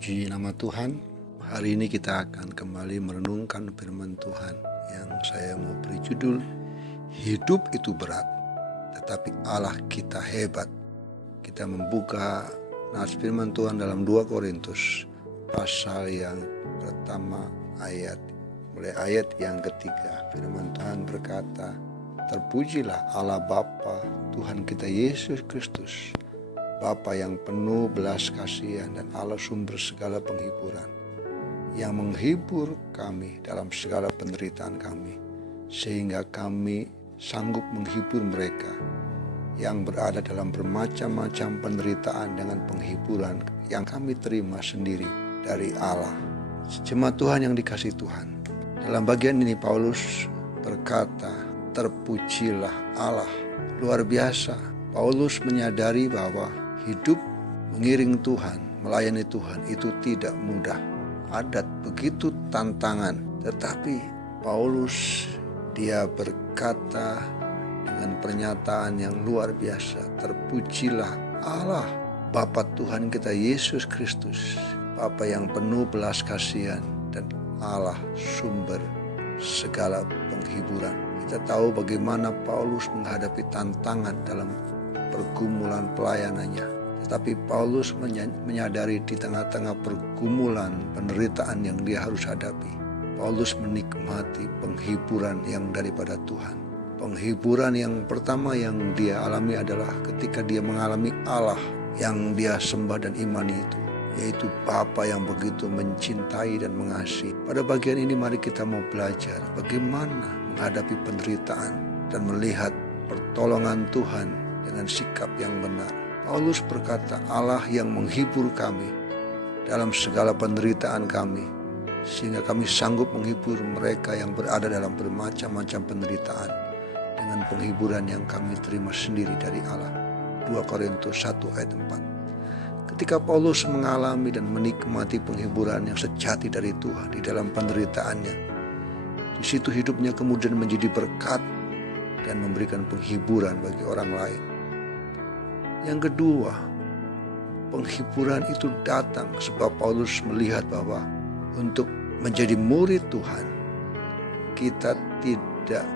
Puji nama Tuhan. Hari ini kita akan kembali merenungkan firman Tuhan yang saya mau beri judul Hidup itu berat, tetapi Allah kita hebat. Kita membuka nas firman Tuhan dalam 2 Korintus pasal yang pertama mulai ayat yang ketiga. Firman Tuhan berkata, "Terpujilah Allah Bapa Tuhan kita Yesus Kristus, Bapa yang penuh belas kasihan dan Allah sumber segala penghiburan, yang menghibur kami dalam segala penderitaan kami, sehingga kami sanggup menghibur mereka yang berada dalam bermacam-macam penderitaan dengan penghiburan yang kami terima sendiri dari Allah." Jemaat Tuhan yang dikasihi Tuhan, dalam bagian ini Paulus berkata, "Terpujilah Allah." Luar biasa, Paulus menyadari bahwa hidup mengiring Tuhan, melayani Tuhan itu tidak mudah. Ada begitu tantangan, tetapi Paulus dia berkata dengan pernyataan yang luar biasa, "Terpujilah Allah Bapa Tuhan kita Yesus Kristus, Bapa yang penuh belas kasihan dan Allah sumber segala penghiburan." Kita tahu bagaimana Paulus menghadapi tantangan dalam pergumulan pelayanannya. Tetapi Paulus menyadari di tengah-tengah pergumulan penderitaan yang dia harus hadapi, Paulus menikmati penghiburan yang daripada Tuhan. Penghiburan yang pertama yang dia alami adalah ketika dia mengalami Allah yang dia sembah dan imani itu, yaitu Bapa yang begitu mencintai dan mengasihi. Pada bagian ini mari kita mau belajar bagaimana menghadapi penderitaan dan melihat pertolongan Tuhan dengan sikap yang benar. Paulus berkata, "Allah yang menghibur kami dalam segala penderitaan kami, sehingga kami sanggup menghibur mereka yang berada dalam bermacam-macam penderitaan dengan penghiburan yang kami terima sendiri dari Allah." 2 Korintus 1 ayat 4. Ketika Paulus mengalami dan menikmati penghiburan yang sejati dari Tuhan di dalam penderitaannya, di situ hidupnya kemudian menjadi berkat dan memberikan penghiburan bagi orang lain. Yang kedua, penghiburan itu datang sebab Paulus melihat bahwa untuk menjadi murid Tuhan, kita tidak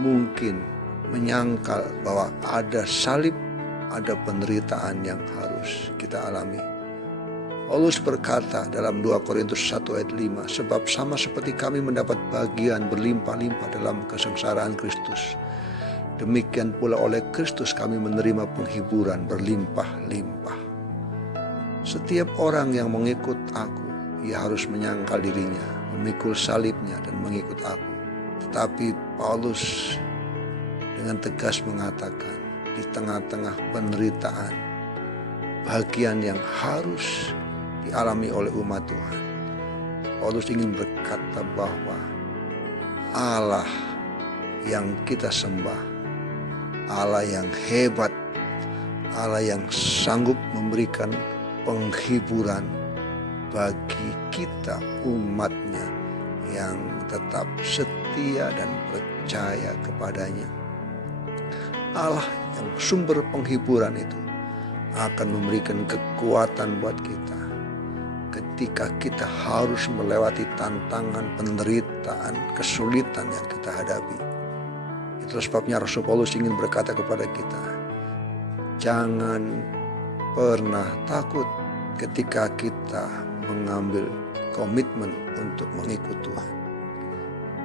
mungkin menyangkal bahwa ada salib, ada penderitaan yang harus kita alami. Paulus berkata dalam 2 Korintus 1 ayat 5, "Sebab sama seperti kami mendapat bagian berlimpah-limpah dalam kesengsaraan Kristus, demikian pula oleh Kristus kami menerima penghiburan berlimpah-limpah." Setiap orang yang mengikut aku, ia harus menyangkal dirinya, memikul salibnya dan mengikut aku. Tetapi Paulus dengan tegas mengatakan, di tengah-tengah penderitaan, bagian yang harus dialami oleh umat Tuhan, Paulus ingin berkata bahwa Allah yang kita sembah, Allah yang hebat, Allah yang sanggup memberikan penghiburan bagi kita umatnya yang tetap setia dan percaya kepadanya. Allah yang sumber penghiburan itu akan memberikan kekuatan buat kita ketika kita harus melewati tantangan, penderitaan, kesulitan yang kita hadapi. Itulah sebabnya Rasul Paulus ingin berkata kepada kita, jangan pernah takut ketika kita mengambil komitmen untuk mengikut Tuhan.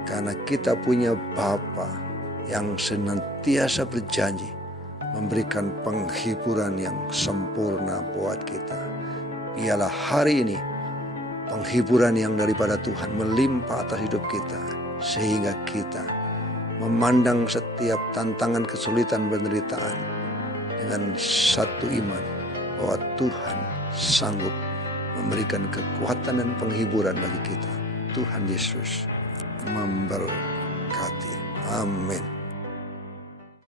Karena kita punya Bapa yang senantiasa berjanji memberikan penghiburan yang sempurna buat kita. Biarlah hari ini penghiburan yang daripada Tuhan melimpah atas hidup kita, sehingga kita memandang setiap tantangan, kesulitan, penderitaan dengan satu iman bahwa Tuhan sanggup memberikan kekuatan dan penghiburan bagi kita. Tuhan Yesus memberkati. Amin.